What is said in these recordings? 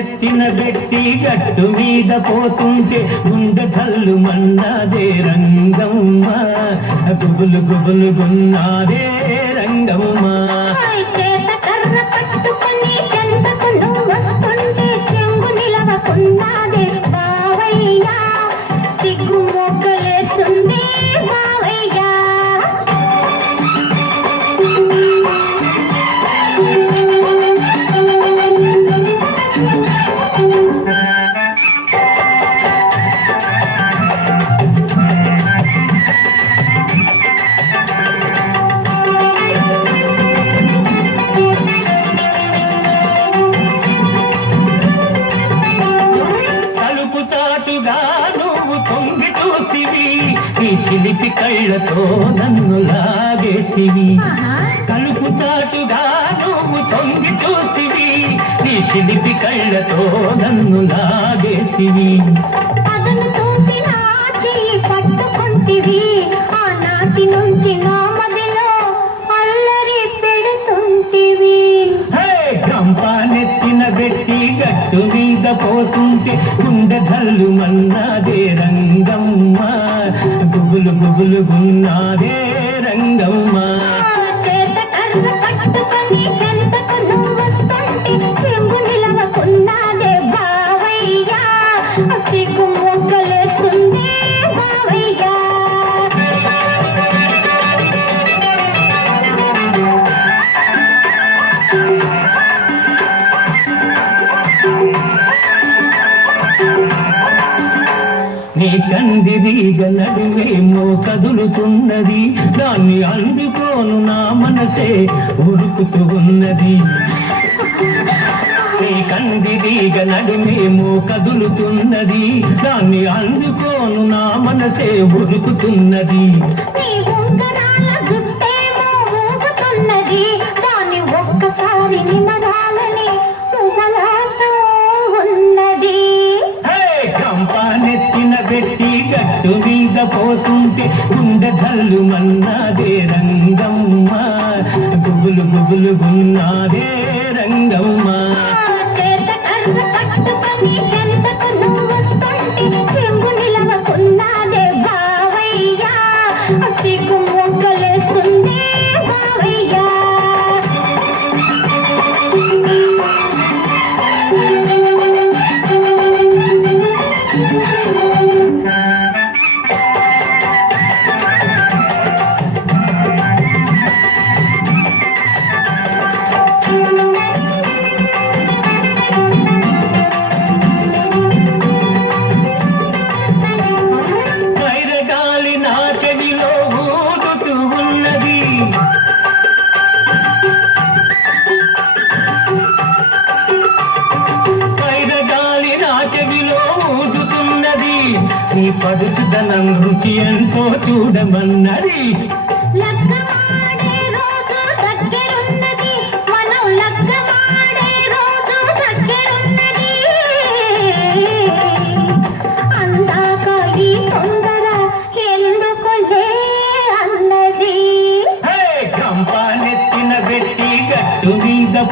నెత్తిన పెట్టి గట్టు మీద పోతుంటే గుండె తల్లు మన్నాదే రంగమ్మ. గుబులు గుబులు గున్నాదే రంగమ్మ. చేత కర్ర పట్టుకొని చాటుగా నువ్వు తొంగి చూసివి. నీ చిలిపి కళ్ళతో నన్ను లాగేసివి. ఆహా. తలుపు చాటుగా నువ్వు తొంగి చూసివి. నీ చిలిపి కళ్ళతో నన్ను చెయ్యి పట్టుకుంటివి. ఆనాటి నుంచి నా మదిలో అల్లరి పెడుతుంటివి. హే గంప నెత్తిన పెట్టి గట్టు మీద పోతుంటే గుండె మన్నాదే రంగమ్మ. గుబులు గుబులు గున్నాదే రంగమ్మ. నీ కందిరీగ నడుమేమో కదులుతున్నది. దాన్ని అందుకోను నా మనసే ఉరుకుతూ ఉన్నది. నీ కందిరీగ నడిమేమో కదులుతున్నది. దాన్ని అందుకోను నా మనసే ఉరుకుతున్నది. మీద గుండె జల్లు మన్నాదే రంగమ్మ. గుబులు గుబులు గున్నాదే రంగమ్మ. నీ పడుచుదనం రుచి ఎంతో చూడమన్నది.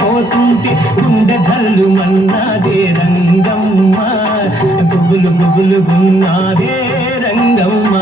పోతుంటే గుండె జల్లు మన్నాదే రంగమ్మ. గుబులు రంగమ్మ.